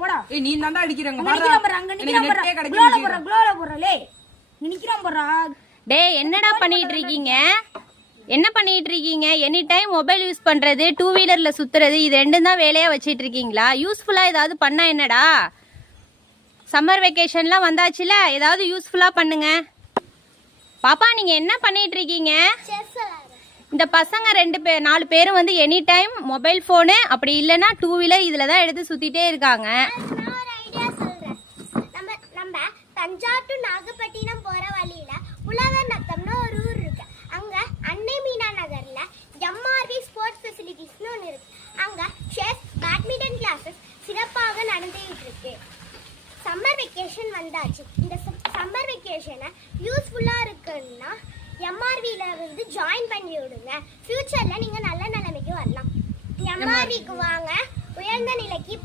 போடா. நீ தான்டா அடிக்கிறங்க. டேய் என்னடா பண்ணிட்டு இருக்கீங்க? என்ன பண்ணிட்டு இருக்கீங்க? எனி டைம் மொபைல் யூஸ் பண்றது, 2 வீலர்ல சுத்துறது, இது ரெண்டும் தான் வேலையா வச்சிட்டு இருக்கீங்களா? யூஸ்ஃபுல்லா ஏதாவது பண்ணா என்னடா? சம்மர் வெக்கேஷன்லாம் வந்தாச்சுல, ஏதாவது யூஸ்ஃபுல்லா பண்ணுங்க. பாப்பா நீங்க என்ன பண்ணிட்டு இருக்கீங்க? இந்த பசங்க 4 பேரும் வந்து எனி டைம் மொபைல் போனு, அப்படி இல்லைன்னா 2 வீலர் இதுல தான் எடுத்து சுத்திட்டே இருக்காங்க. தஞ்சாவூர் டு நாகப்பட்டினம் போற வழியில உலகர் நத்தம்னு ஒரு ஊர் இருக்கு. அங்க அன்னை மீனா நகர்ல எம்ஆர்வி ஸ்போர்ட்ஸ் ஃபெசிலிட்டிஸ்னு ஒன்று இருக்கு. அங்க செஸ், பேட்மிண்டன் கிளாஸஸ் சிறப்பாக நடந்துகிட்டு இருக்கு. சம்மர் வெக்கேஷன் வந்தாச்சு. இந்த சம்மர் வெக்கேஷனை யூஸ்ஃபுல்லா இருக்குன்னா எம்ஆர்வில வந்து ஜாயின் பண்ணி விடுங்க. ஃபியூச்சர்ல நீங்க நல்ல நிலைமைக்கு வரலாம். எம்ஆர்விக்கு வாங்க, உயர்ந்த நிலைக்கு